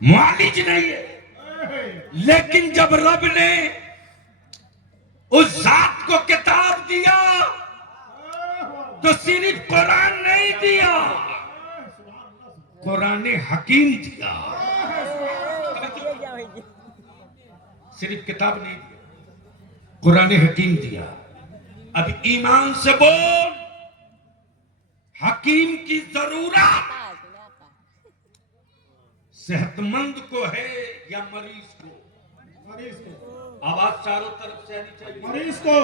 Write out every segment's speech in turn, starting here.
मालिज नहीं है। लेकिन जब रब ने उस जात को किताब दिया तो सिर्फ कुरान नहीं दिया, कुरान हकीम दिया। सिर्फ किताब नहीं दिया, कुरान हकीम दिया। अब ईमान से बोल, हकीम की जरूरत सेहतमंद को है या मरीज को? मरीज को। आवाज चारों तरफ से आनी चाहिए। मरीज को।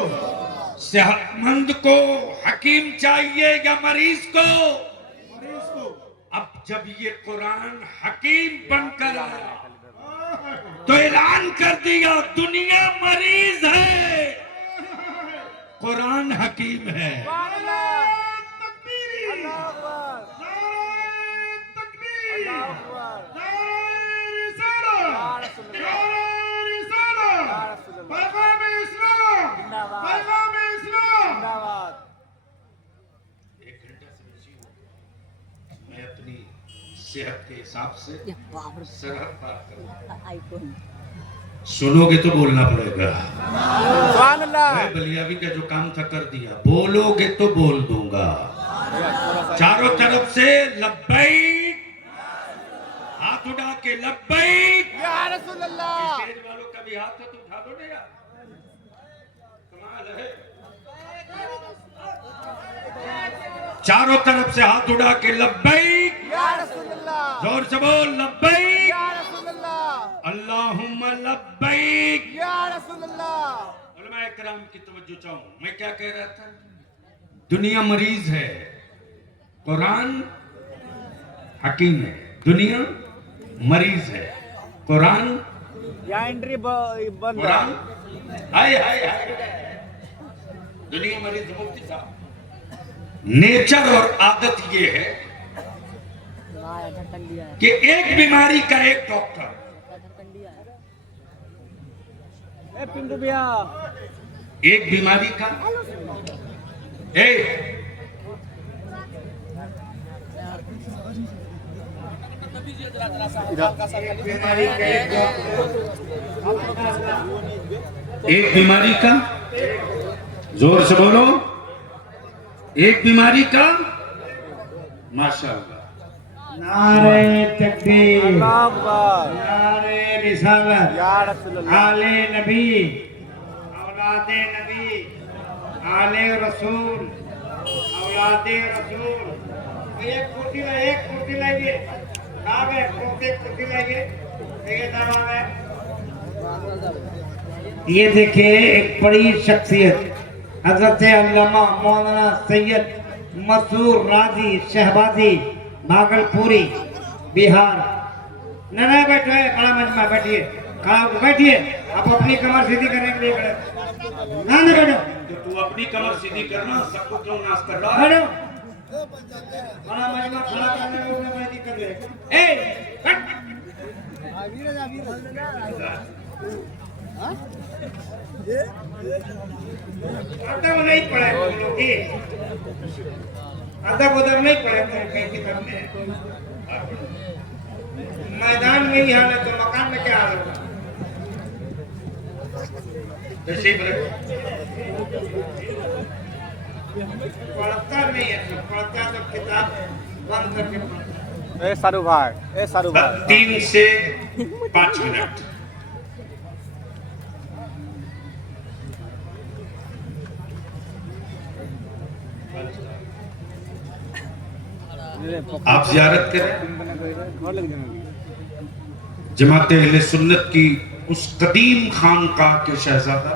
सेहतमंद को हकीम चाहिए या मरीज को? मरीज को। अब जब ये कुरान हकीम बनकर आया तो ऐलान कर दिया दुनिया मरीज है, कुरान हकीम है। मैं अपनी सेहत के हिसाब से सरहद पार करूं। सुनोगे तो बोलना पड़ेगा। मैं बलियावी का जो काम था कर दिया, बोलोगे तो बोल दूंगा। चारों तरफ से लब्बैक, हाथ उठा के लब्बैक या रसूल अल्लाह। स्टेज वालों का भी हाथ है तो उठा दो ना यार, कमाल है। चारों तरफ से हाथ उठा के लब्बैक या रसूल अल्लाह, जोर से बोल लब्बैक या रसूल अल्लाह, अल्लाहुम्मा लब्बैक या रसूल अल्लाह। उलमा इकराम की तवज्जो चाहूं। मैं क्या कह रहा था? दुनिया मरीज है, कुरान हकीम है। दुनिया मरीज है, कुरान या एंट्री बंद। कुरान हाय हाय हाय। दुनिया मरीज मुफ्ती साहब। नेचर और आदत ये है कि एक बीमारी का एक डॉक्टर। पिंटू भैया, एक बीमारी का एक बीमारी का, जोर से बोलो, एक बीमारी का। माशाअल्लाह, नारे तकबीर, नारे रिसालत, आले नबी, औलादे नबी, आले रसूल, औलादे रसूल। एक कुर्सी लाइए, आगे कुर्सी लाइए। ये देखिए एक बड़ी शख्सियत हजरत अल्लामा मौलाना सैयद मसूर राजी शहबाजी भागलपुरी बिहार। न बैठे, खड़ा मजमा बैठिए, बैठिए। आप अपनी कमर सीधी करने के लिए खड़े ना बैठो। तो तू अपनी कमर सीधी करना, सबको क्यों नाश कर रहा है? बड़ा मजमा खड़ा करने में उन्हें बड़ी दिक्कत है। अदब नहीं पड़ा अदब उधर नहीं पड़े किताब में। मैदान में ही हाल है तो मकान में क्या हाल होगा? पढ़ता नहीं है, पढ़ता तो किताब बंद करके। सारू भाई, सारू भाई, 3 से 5 मिनट। आप ज़ियारत करें जमाते अहले सुन्नत की उस कदीम खानकाह के शहजादा,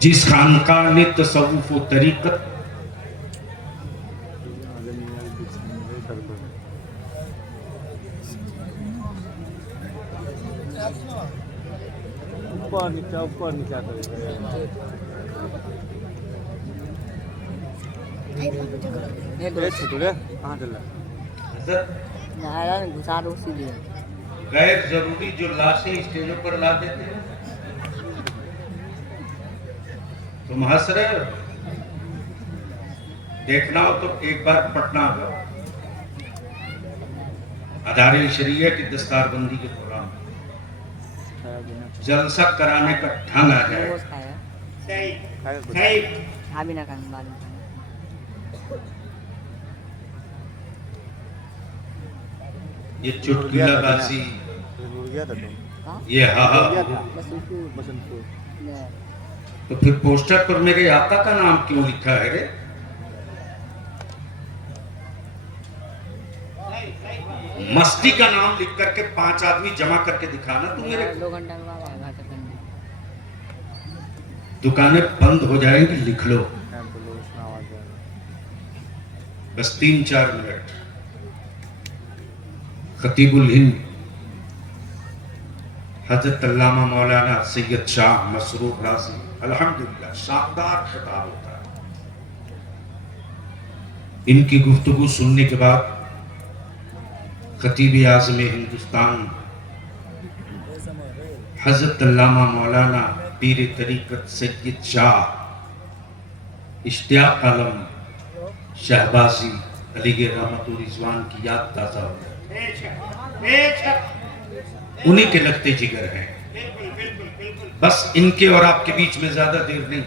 जिस खानकाह ने तसव्वुफ व तरीकत ऊपर नीचे गैर जरूरी जो लाशें स्टेजों पर ला देते हैं, तुम हंस रहे हो। देखना हो तो एक बार पटना हो, अदारे शरीय की दस्तारबंदी के दौरान जलसा कराने का ढंग आ जाए। मोमोज खाया सही सही अभी ना खाना बाद में खाना। ये चुटकुलाबाजी, गया था तुम हाँ ये हा हा, बस उसको बसंतपुर ने- तो फिर पोस्टर पर मेरे आता का नाम क्यों लिखा है रे? मस्ती का नाम लिख करके 5 आदमी जमा करके दिखाना तू मेरे। 2 घंटा के बाद आएगा तो करने। दुकानें बंद हो जाएंगी, लिख लो एम्बुलेंस ना आवाज आ रही। बस 3-4 मिनट। खतीबुल हिंद हजरत अल्लामा मौलाना सैयद शाह मसरूर राजी, अल्हम्दुलिल्लाह शानदार खिताब होता है। इनकी गुफ्तगू सुनने के बाद खतीब आज़म हिंदुस्तान हजरत अल्लामा मौलाना पीर तरीक़त सैयद शाह इश्तियाक आलम शहबाजी अलीगढ़ रहमतुल रिजवान की याद ताज़ा हो गई। उन्हीं के लगते जिगर हैं। बस इनके और आपके बीच में ज्यादा देर नहीं,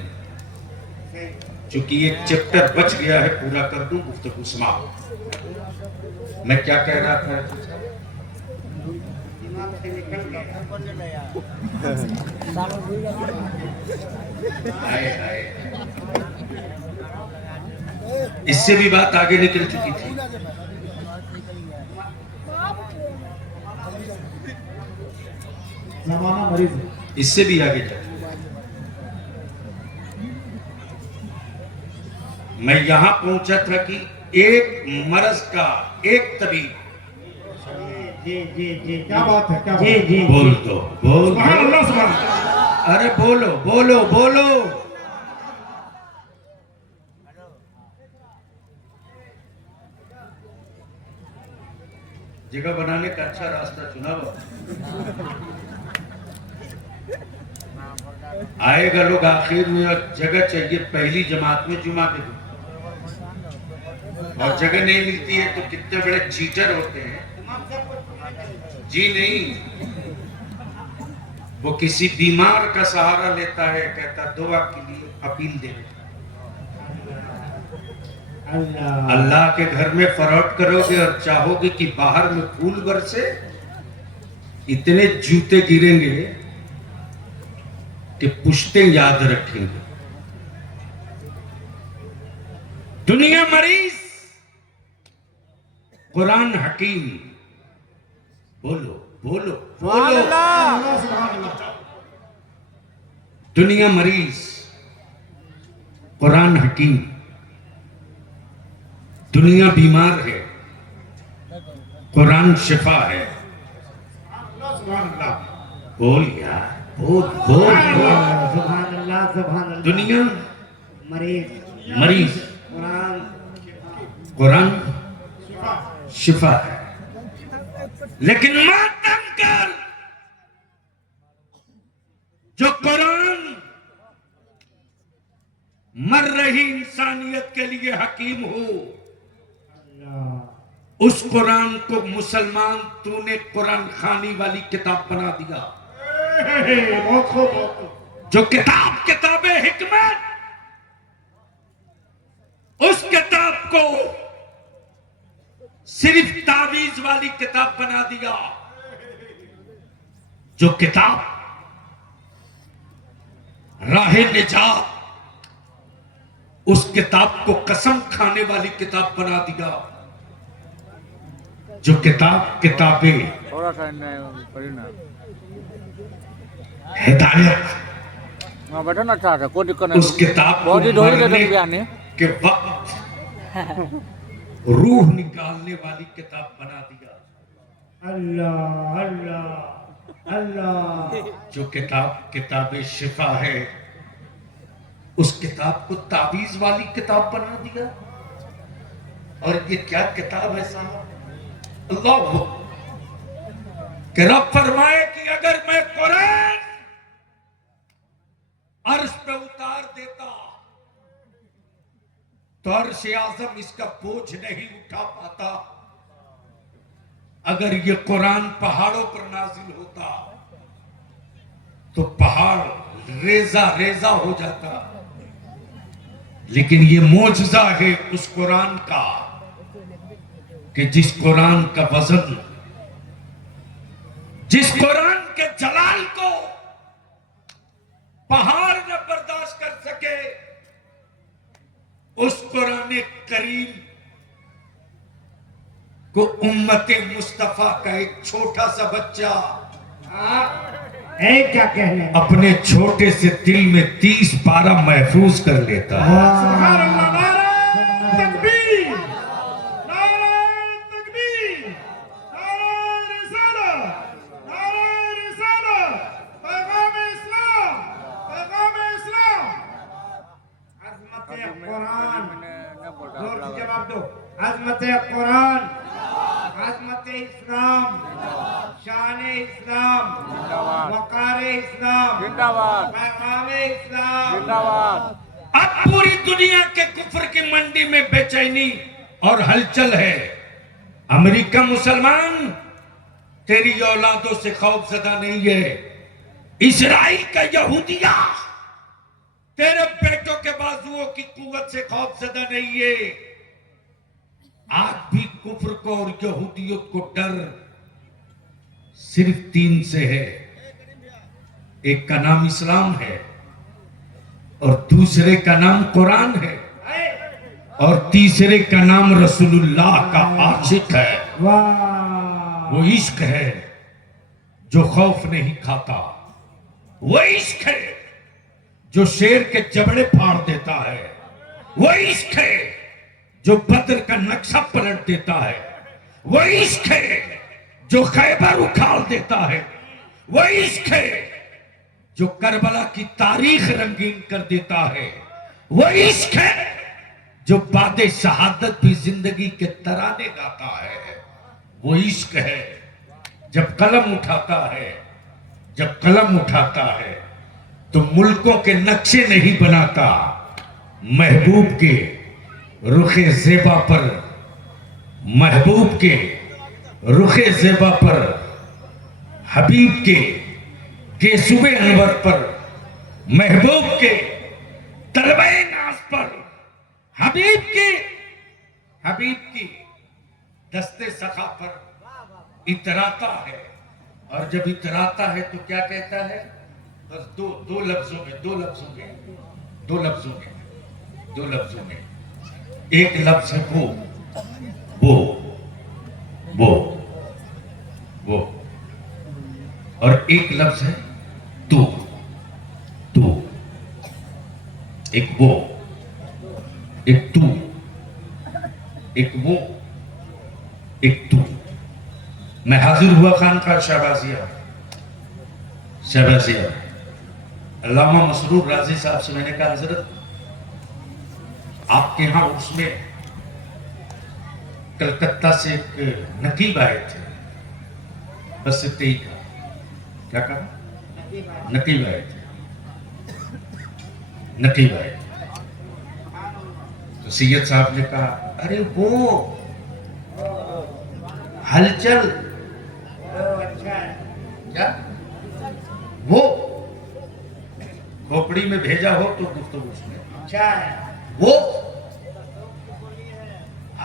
क्योंकि एक चैप्टर बच गया है, पूरा कर दूं गुफ्तगू समाप्त। मैं क्या कह रहा था? दिमाग से निकल गया। हाय हाय, इससे भी बात आगे निकल चुकी थी। जमाना मरीज है। इससे भी आगे जा, मैं यहां पहुंचा था कि एक मर्ज का एक तबीब। जी जी जी क्या बात है, क्या जी जी बोल दो, बोल सुभान दो। अल्लाह सुभान। अरे बोलो बोलो बोलो। जगह बनाने का अच्छा रास्ता चुना हुआ। आएगा लोग आखिर में, और जगह चाहिए पहली जमात में जुमा के दिन, और जगह नहीं मिलती है तो कितने बड़े चीटर होते हैं। जी नहीं, वो किसी बीमार का सहारा लेता है, कहता दुआ के लिए अपील दे। अल्लाह अल्लाह के घर में फरौट करोगे और चाहोगे कि बाहर में फूल बरसे, इतने जूते गिरेंगे कि पुश्ते याद रखेंगे। दुनिया मरीज, कुरान हकीम। बोलो बोलो बोलो। दुनिया मरीज, कुरान हकीम। दुनिया बीमार है, कुरान शिफा है। बोल यार, बोल बोल बोल। सुभान अल्लाह। दुनिया मरीज मरीज, कुरान कुरान शिफा है। लेकिन मातम कर जो कुरान मर रही इंसानियत के लिए हकीम हो, उस कुरान को मुसलमान तूने कुरान खानी वाली किताब बना दिया। बहुत खूब, बहुत खूब। जो किताब हिकमत, उस किताब को सिर्फ तावीज वाली किताब बना दिया। जो किताब राह निजात, उस किताब को कसम खाने वाली किताब बना दिया। जो किताबें थोड़ा सा करी ना। हिदायत, हाँ बैठो ना, अच्छा था, कोई दिक्कत नहीं। उस किताब को बहुत ही धोई मरने देते बयान है। के वक्त रूह निकालने वाली किताब बना दिया। अल्लाह अल्लाह अल्लाह। जो किताब शिफा है, उस किताब को ताबीज वाली किताब बना दिया। और ये क्या किताब है साहब? अल्लाह के रब फरमाए कि अगर मैं कुरान अर्श पे उतार देता तो अर्श आज़म इसका बोझ नहीं उठा पाता। अगर ये कुरान पहाड़ों पर नाजिल होता तो पहाड़ रेजा रेजा हो जाता, लेकिन ये मौजज़ा है उस कुरान का कि जिस कुरान का वजन, जिस कुरान के जलाल को पहाड़ न बर्दाश्त कर सके, उस कुरान करीम को उम्मत मुस्तफा का एक छोटा सा बच्चा क्या कहने, अपने छोटे से दिल में 30 पारा महफूज कर लेता है। सुभान अल्लाह, नारे तकबीर, नारे तकबीर, नारे रिसालत, नारे रिसालत, पैगाम इस्लाम, पैगाम इस्लाम। अज़मत कुरान, जोर से जवाब दो। अज़मत कुरान, अज़मत इस्लाम, शान इस्लाम, वक़ार इस्लाम, पैगाम इस्लाम जिंदाबाद। अब पूरी दुनिया के कुफ्र की मंडी में बेचैनी और हलचल है। अमेरिका मुसलमान तेरी औलादों से खौफजदा नहीं है, इजराइल का यहूदिया तेरे बेटों के बाजुओं की कुव्वत से खौफजदा नहीं है। आज भी कुफ्र को और यहूदियत को डर सिर्फ 3 से है। एक का नाम इस्लाम है, और दूसरे का नाम कुरान है, और तीसरे का नाम रसूलुल्लाह का आशिक है। वो इश्क है जो खौफ नहीं खाता, वो इश्क है जो शेर के जबड़े फाड़ देता है, वो इश्क है जो बद्र का नक्शा पलट देता है, वो इश्क है जो खैबर उखाड़ देता है, वो इश्क है जो करबला की तारीख रंगीन कर देता है, वो इश्क है जो बादे शहादत भी जिंदगी के तराने गाता है। वो इश्क है जब कलम उठाता है, जब कलम उठाता है तो मुल्कों के नक्शे नहीं बनाता, महबूब के रुखे ज़ेबा पर, महबूब के रुखे ज़ेबा पर, हबीब के गेसुबे अनवर पर, महबूब के तलबे नाज पर, हबीब की दस्ते सखा पर इतराता है। और जब इतराता है तो क्या कहता है? बस दो लफ्जों में एक लफ्ज है वो, और एक लफ्ज है तू। एक वो, एक तू, एक वो, एक तू। मैं हाजिर हुआ खानका शहबाजिया अल्लामा मसरूर राजी साहब से। मैंने कहा हजरत आपके यहाँ उसमें कलकत्ता से एक नकीब आए थे, बस इतने ही कहा। क्या कहा? नकीब आए थे। तो सैयद साहब ने कहा अरे वो हलचल, क्या वो खोपड़ी में भेजा हो तो गुफ्तगू उसमें, अच्छा वो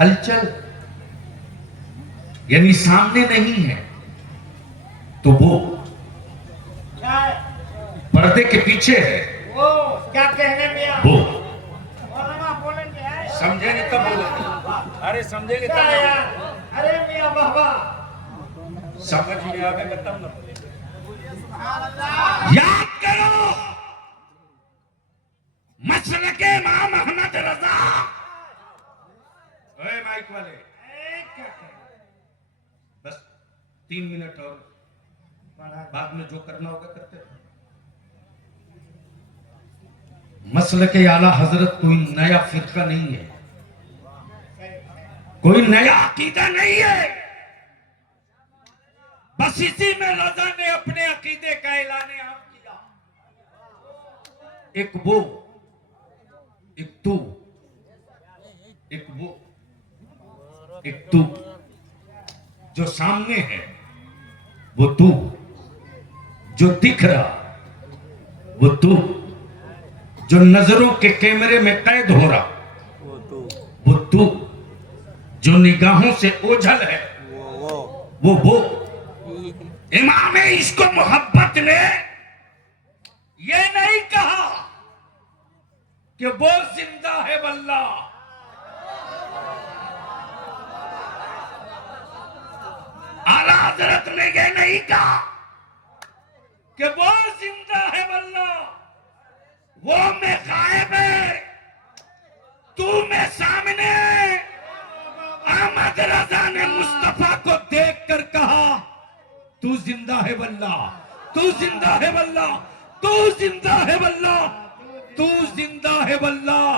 हलचल यानी सामने नहीं है तो वो पर्दे के पीछे है। वो क्या कहने में वो बोलेंगे, समझेंगे तब बोलेंगे। अरे समझेंगे तब, अरे मियां बाबा समझ में आएगा तब ना बोलेंगे। याद करो मसलके इमाम अहमद रजा। ओए माइक वाले, बस 3 मिनट और बाद में जो करना होगा करते हैं। मसलके आला हजरत कोई नया फिरका नहीं है, कोई नया अकीदा नहीं है। बस इसी में रजा ने अपने अकीदे का ऐलान आम किया। एक वो, एक तू, एक वो, एक तू। जो सामने है वो तू, जो दिख रहा वो तू, जो नजरों के कैमरे में कैद हो रहा वो तू, जो निगाहों से ओझल है वो इमाम इसको मोहब्बत ने ये नहीं कहा कि वो जिंदा है वल्लाह, आला हजरत ने ये नहीं कहा कि वो जिंदा है वल्लाह, वो में गायब है, तू में सामने। अहमद रजा ने मुस्तफा को देखकर कहा तू जिंदा है वल्लाह, तू जिंदा है वल्लाह, तू जिंदा है वल्लाह, तू जिंदा है वल्लाह,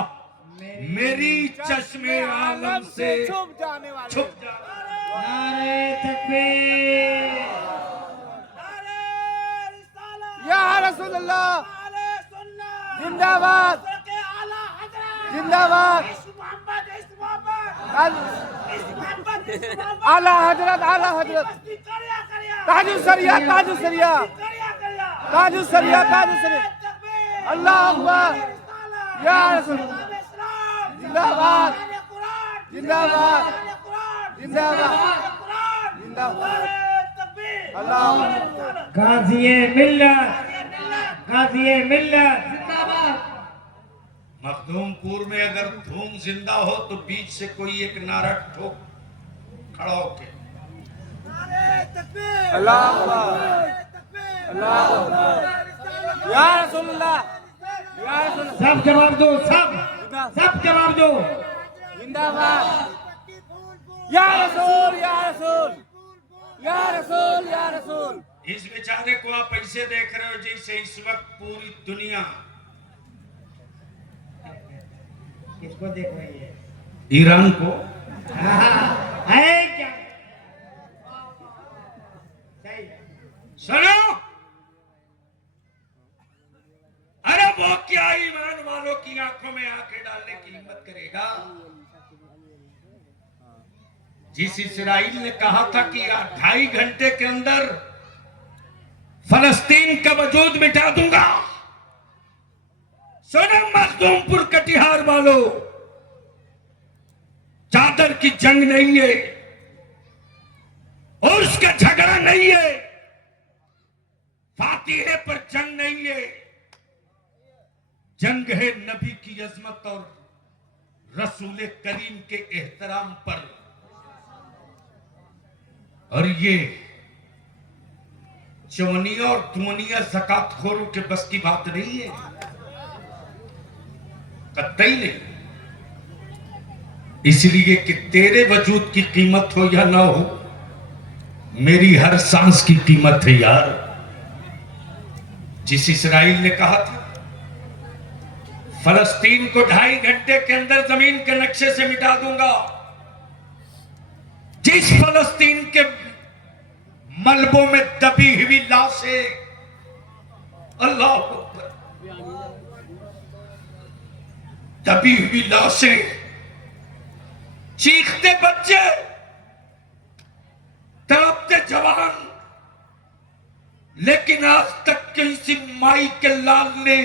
मेरी चश्मे आलम से छुप जाने वाले। नारे तकबीर, या रसूलुल्लाह जिंदाबाद, जिंदाबाद, आला हजरत, आला हजरत, ताजु सरिया, ताजु सरिया, ताजु सरिया, ताजु सरिया, अल्लाह अकबर, या रसूल, जिंदाबाद, जिंदाबाद, जिंदाबाद, जिंदाबाद, अल्लाह, गाज़िए मिल्लत, गाज़िए मिल्लत जिंदाबाद। मखदूमपुर में अगर धूम जिंदा हो तो बीच से कोई एक नारा ठोक खड़ा होके अल्लाह अकबर, अल्लाह अकबर, या रसूलुल्लाह, या रसूलुल्लाह, सब जवाब दो, सब जवाब दो। जिंदाबाद, या रसूल, या रसूल, या रसूल, या रसूल। इस बेचारे को आप ऐसे देख रहे हो जैसे इस वक्त पूरी दुनिया किसको देख रही है? ईरान को है क्या? सही है। सुनो, अरे वो क्या ईमान वालों की आंखों में आंखें डालने की हिम्मत करेगा? जिस इस्राइल ने कहा था कि 2.5 घंटे के अंदर फलस्तीन का वजूद मिटा दूंगा। सुनो मखदूमपुर कटिहार वालों, चादर की जंग नहीं है और उसका झगड़ा नहीं है, फातिहे पर जंग नहीं है, जंग है नबी की अजमत और रसूल करीम के एहतराम पर। और ये चवनिया और धुवनिया ज़कातखोरों के बस की बात नहीं है, कतई नहीं। इसलिए कि तेरे वजूद की कीमत हो या ना हो, मेरी हर सांस की कीमत है यार। जिस इस्राइल ने कहा था फलस्तीन को 2.5 घंटे के अंदर जमीन के नक्शे से मिटा दूंगा, जिस फलस्तीन के मलबों में दबी हुई लाशें, अल्लाह अकबर, दबी हुई लाशें, चीखते बच्चे, तड़पते जवान, लेकिन आज तक किसी माई के लाल ने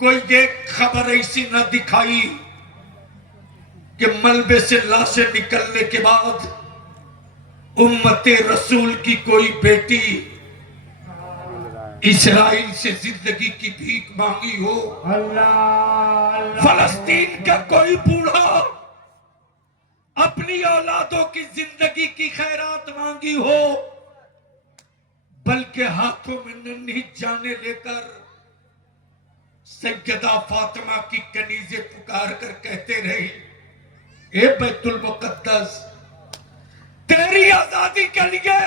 कोई एक खबर ऐसी न दिखाई कि मलबे से लाशें निकलने के बाद उम्मते रसूल की कोई बेटी इस्राइल से जिंदगी की भीख मांगी हो, अल्लाह, फलस्तीन का कोई बूढ़ा अपनी औलादों की जिंदगी की खैरात मांगी हो, बल्कि हाथों में नन्ही जाने लेकर सैयदा फातिमा की कनीजे पुकार कर कहते रहे, ए बैतुल मुकद्दस, तेरी आजादी के लिए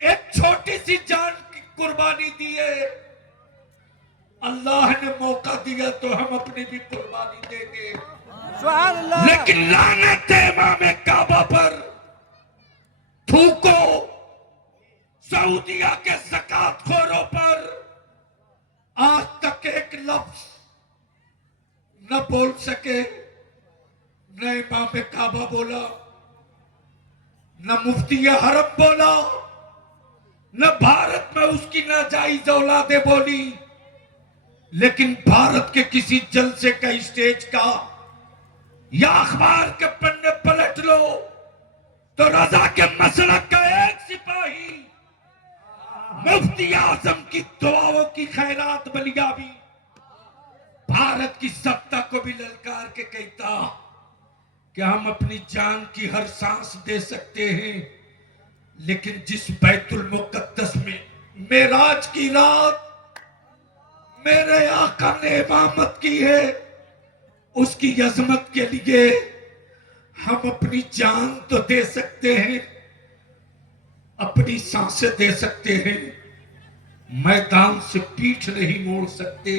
एक छोटी सी जान की कुर्बानी दी है, अल्लाह ने मौका दिया तो हम अपनी भी कुर्बानी देंगे। सुभान अल्लाह। लेकिन लानत है इमाम काबा पर, थूको सऊदिया के ज़कातखोरों पर, आज तक एक लफ्ज न बोल सके, न इमाम काबा बोला, न मुफ्ती हरब बोला, न भारत में उसकी नाजायज औलादे बोली, लेकिन भारत के किसी जलसे का, स्टेज का या अखबार के पन्ने पलट लो तो रजा के मसलक का एक सिपाही मुफ्ती आजम की दुआओं की खैरात बलिया भी भारत की सत्ता को भी ललकार के कहता कि हम अपनी जान की हर सांस दे सकते हैं, लेकिन जिस बैतुल मुकद्दस में मेराज की रात मेरे आका ने इमामत की है, उसकी अजमत के लिए हम अपनी जान तो दे सकते हैं, अपनी सांसें दे सकते हैं, मैदान से पीठ नहीं मोड़ सकते।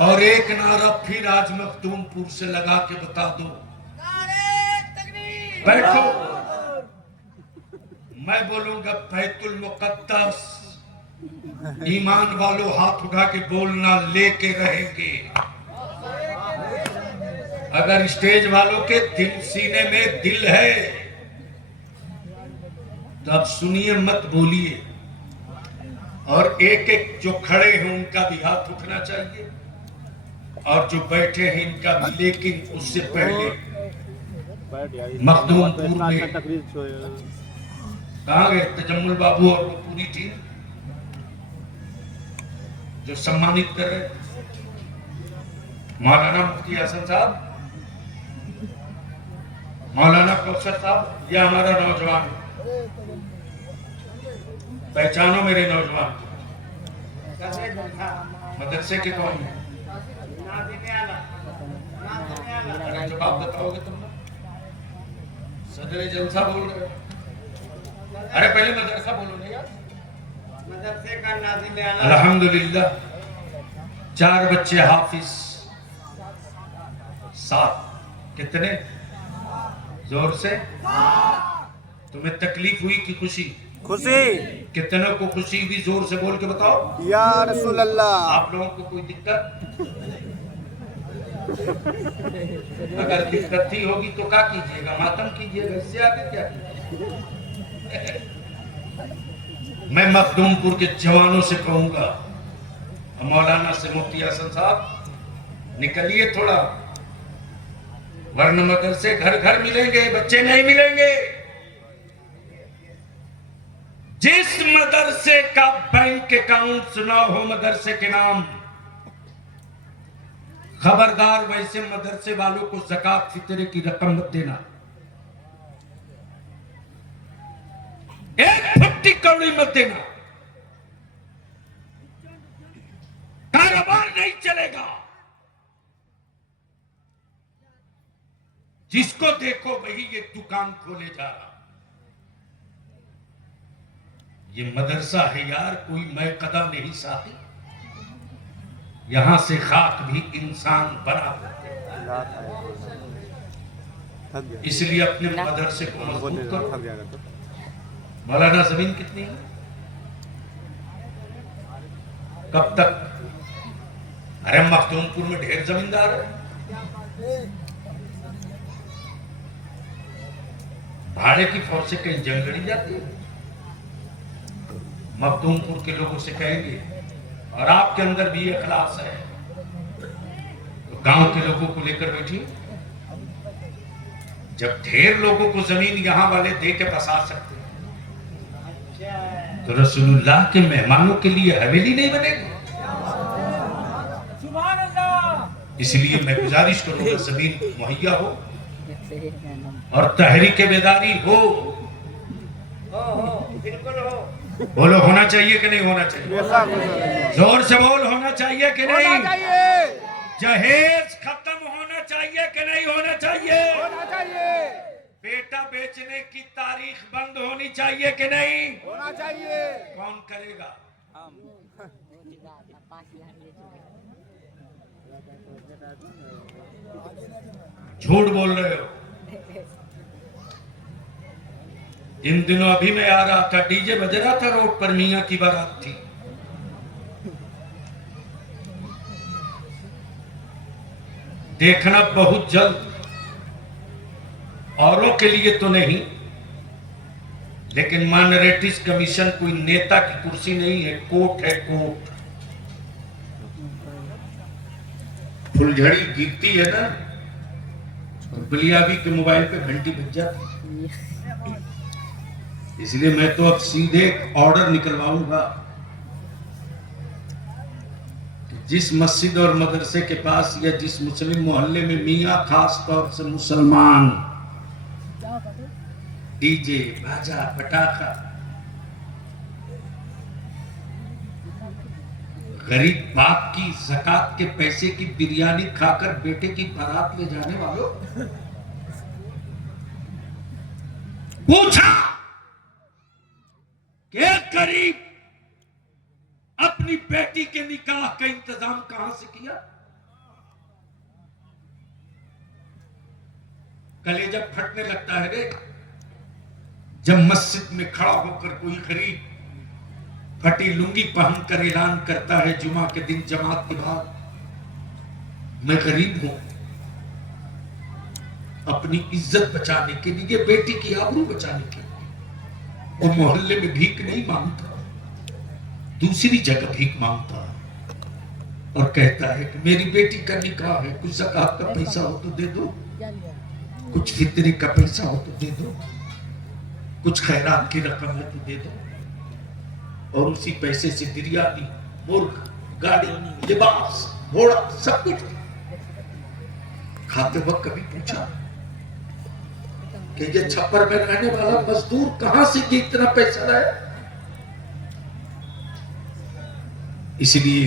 और एक नारा फिर आज मखदूमपुर से लगा के बता दो। बैठो, मैं बोलूंगा बैतुल मुकद्दस, ईमान वालों हाथ उठा के बोलना, लेके रहेंगे। अगर स्टेज वालों के दिल, सीने में दिल है तो अब सुनिए, मत बोलिए। और एक एक जो खड़े हैं उनका भी हाथ उठना चाहिए और जो बैठे हैं इनका भी। लेकिन उससे पहले मखदूमपुर में कहाँ गए तजम्मुल बाबू और वो पूरी टीम जो सम्मानित कर रहे, मौलाना मुफ्ती हसन साहब, मौलाना कौसर साहब, यह हमारा नौजवान, पहचानो मेरे नौजवान। मदरसे के कौन है? जवाब बताओगे तुम लोग? सदर जलसा बोल रहे हो? अरे पहले मदरसा बोलो नहीं यार। मदरसे का नाज़िम आला। अल्हम्दुलिल्लाह 4 बच्चे हाफिज, 7 कितने? जोर से। तुम्हें तकलीफ हुई कि खुशी? खुशी। कितनों को खुशी भी? जोर से बोल के बताओ। या रसूल अल्लाह। आप लोगों को कोई दिक्कत? अगर दिक्कत ही होगी तो क्या कीजिएगा? मातम कीजिएगा, इससे आगे क्या कीजिएगा? मैं मखदूमपुर के जवानों से कहूंगा, मौलाना से मुफ्ती हसन साहब निकलिए थोड़ा, वरना मदरसे घर घर मिलेंगे, बच्चे नहीं मिलेंगे। जिस मदरसे का बैंक अकाउंट सुना हो मदरसे के नाम, खबरदार वैसे मदरसे वालों को ज़कात फित्रे की रकम मत देना। एक फुट्टी कौड़ी मत देना, कारोबार नहीं चलेगा। जिसको देखो वही एक दुकान खोले जा रहा। ये मदरसा है यार, कोई मैं कदा नहीं साथी। यहां से खाक भी इंसान बना होते हैं। इसलिए अपने मदरसे को मजबूत करो। मौलाना जमीन कितनी है? कब तक? अरे मखदूमपुर में ढेर जमींदार है। भाड़े की फौज से कहीं जंग लड़ी जाती है। मखदूमपुर के लोगों से कहेंगे, और आपके अंदर भी इखलास है तो गांव के लोगों को लेकर बैठिए। जब ढेर लोगों को जमीन यहां वाले दे के बसा सकते हैं तो रसूलुल्लाह के मेहमानों के लिए हवेली नहीं बनेगी। इसलिए मैं गुजारिश करूंगा जमीन मुहैया हो और तहरीक बेदारी हो। बिल्कुल हो। बोलो, होना चाहिए कि नहीं होना चाहिए? जोर से बोल, होना चाहिए कि नहीं? जहेज खत्म होना चाहिए कि नहीं होना चाहिए? होना चाहिए। बेटा बेचने की तारीख बंद होनी चाहिए कि नहीं होना चाहिए? कौन करेगा? झूठ बोल रहे हो। इन दिनों अभी मैं आ रहा था, डीजे बज रहा था रोड पर, मियां की बारात थी। देखना बहुत जल्द, औरों के लिए तो नहीं, लेकिन माइनॉरिटीज कमीशन कोई नेता की कुर्सी नहीं है, कोर्ट है, कोर्ट। फुलझड़ी गिरती है ना, बलियाबी के मोबाइल पे घंटी बज जाती। इसलिए मैं तो अब सीधे ऑर्डर निकलवाऊंगा कि जिस मस्जिद और मदरसे के पास या जिस मुस्लिम मोहल्ले में मियाँ खास तौर से मुसलमान डीजे बाजा पटाखा गरीब बाप की ज़कात के पैसे की बिरयानी खाकर बेटे की बारात ले जाने वालों, पूछा कि एक गरीब अपनी बेटी के निकाह का इंतजाम कहां से किया? कलेजा फटने लगता है रे जब मस्जिद में खड़ा होकर कोई गरीब फटी लुंगी पहनकर ऐलान करता है जुमा के दिन जमात के बाद, मैं गरीब हूं, अपनी इज्जत बचाने के लिए, बेटी की आबरू बचाने के लिए वो मोहल्ले में भीख नहीं मांगता, दूसरी जगह भीख मांगता और कहता है कि मेरी बेटी का निकाह है, कुछ ज़कात का पैसा हो तो दे दो, कुछ फितरे का पैसा हो तो दे दो, कुछ खैरात की रकम है तो दे दो। और उसी पैसे से बिरयानी, मुर्ग, गाड़ी, लिबास, घोड़ा सब कुछ। खाते वक्त कभी पूछा कि ये छप्पर में रहने वाला मजदूर कहां से ये इतना पैसा लाया? इसलिए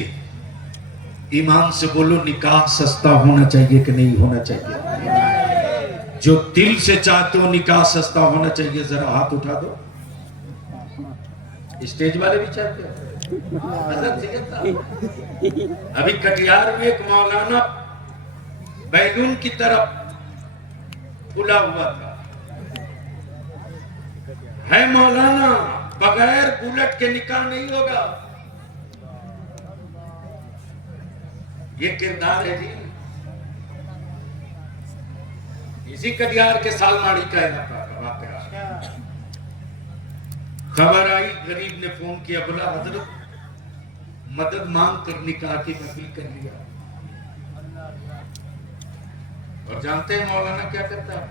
ईमान से बोलो, निकाह सस्ता होना चाहिए कि नहीं होना चाहिए? जो दिल से चाहते हो निकाह सस्ता होना चाहिए, जरा हाथ उठा दो। स्टेज वाले भी चाहते हो? अभी कटिहार में एक मौलाना बैलून की तरफ फूला हुआ था, है मौलाना बगैर बुलेट के निकाह नहीं होगा। ये किरदार है जी, इसी कटिहार के सालमाड़ी का इलाका का वाकया। खबर आई, गरीब ने फोन किया, बोला हजरत मदद मांग कर निकाह की महफिल कर लिया। और जानते हैं मौलाना क्या करता है?